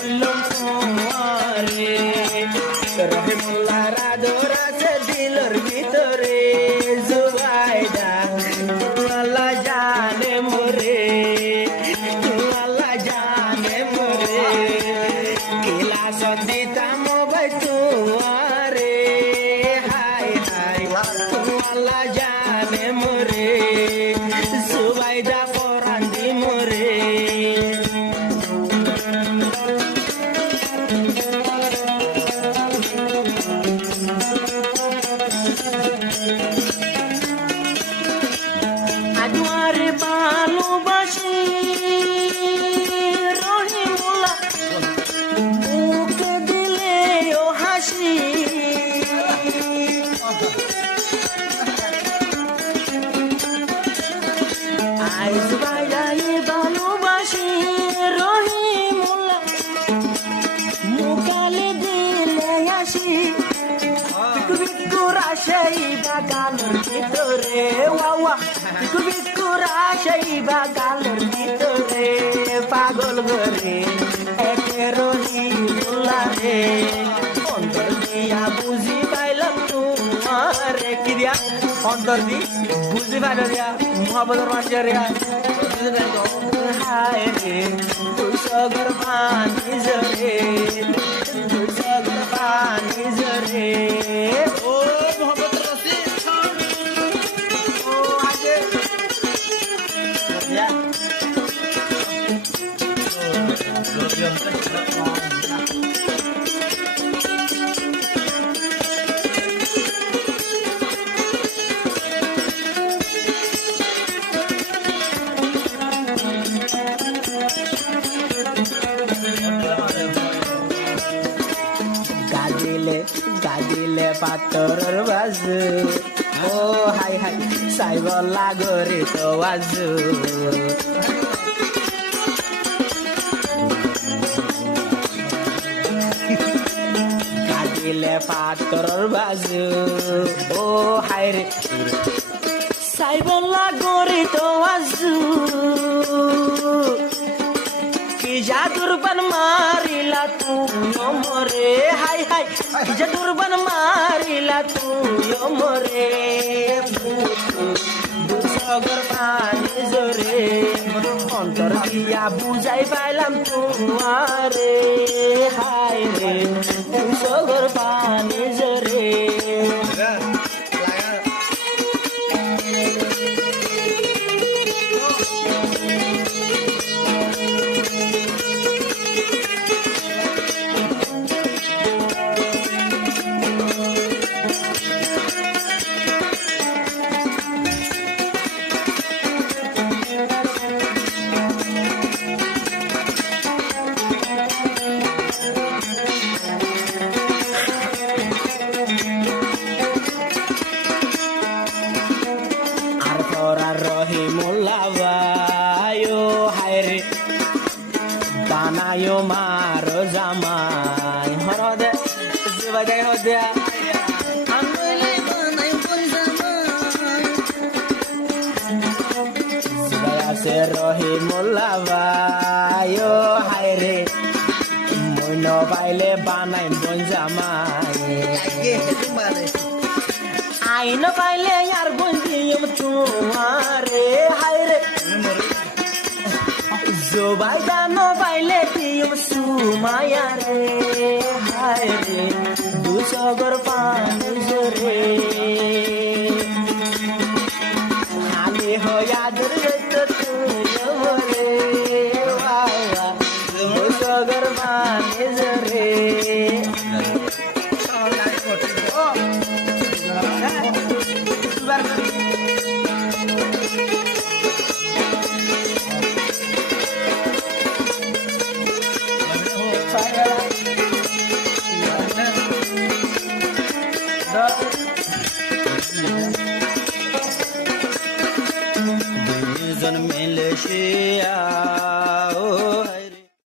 বললাম তোমারে রহিমুল্লাহ রাদর আছে দিলর ভিতরে জুবাইদা আল্লাহ জানে মোরে আল্লাহ জানে মোরে কিলা সন্দিতাম ভাই তোমারে হাই হাই আল্লাহ জানে মোরে জুবাইদা কোরআন দি মোরে তোমারে ভালোবাসি রহিমুল্লাহ মুখে দিলে ও হাসি আইজ বাইরাই ভালোবাসি রহিমুল্লাহ মুখালে দিলে হাসি বিকুরা সেই বাগানের ভিতরে ওয়া বিকুরা সেই বাগানের ভিতরে পাগল করে একে রহিমুল্লাহ রে অন্তর দিয়া বুঝি পাইলাম তোমারে কি দিয়া অন্তর দি বুঝি পাইল দিয়া মহাবদর মাসিয়া রে হায় রে তুই সগর পানি জরে তুই সগর পানি জরে ও মোহাম্মদ রসিদ ও আগে গাদিলে পাতরের বাজু ও হাই হাই সাইবলা গরি তো বাজু গাদিলে পাতরের বাজু ও হাই রে সাইবলা গরি তো বাজু কি জাদুর বন মারিলা তুই মরে হাই হাই কি জাদুর বন মারিলা তুই মরে দুসগর পানি জরে অন্তর দিয়া বুঝাই পাইলাম তোমারে হাই রে দুসগর পানি জরে রহিমুল্লাহ ভাইও হায়রে বানায়ো মারো জামাই হরদে জিবাদে হদিয়া আমলে বানাই কোন জামাই জিবাসে রহিমুল্লাহ ভাইও হায়রে মইন পাইলে বানাই কোন জামাই লাগে তোমারে আইন পাইলে আর বন্দিম তোমারে হায়রে জোবাইদা ন পাইলে দিম সুমায়া রে হায়রে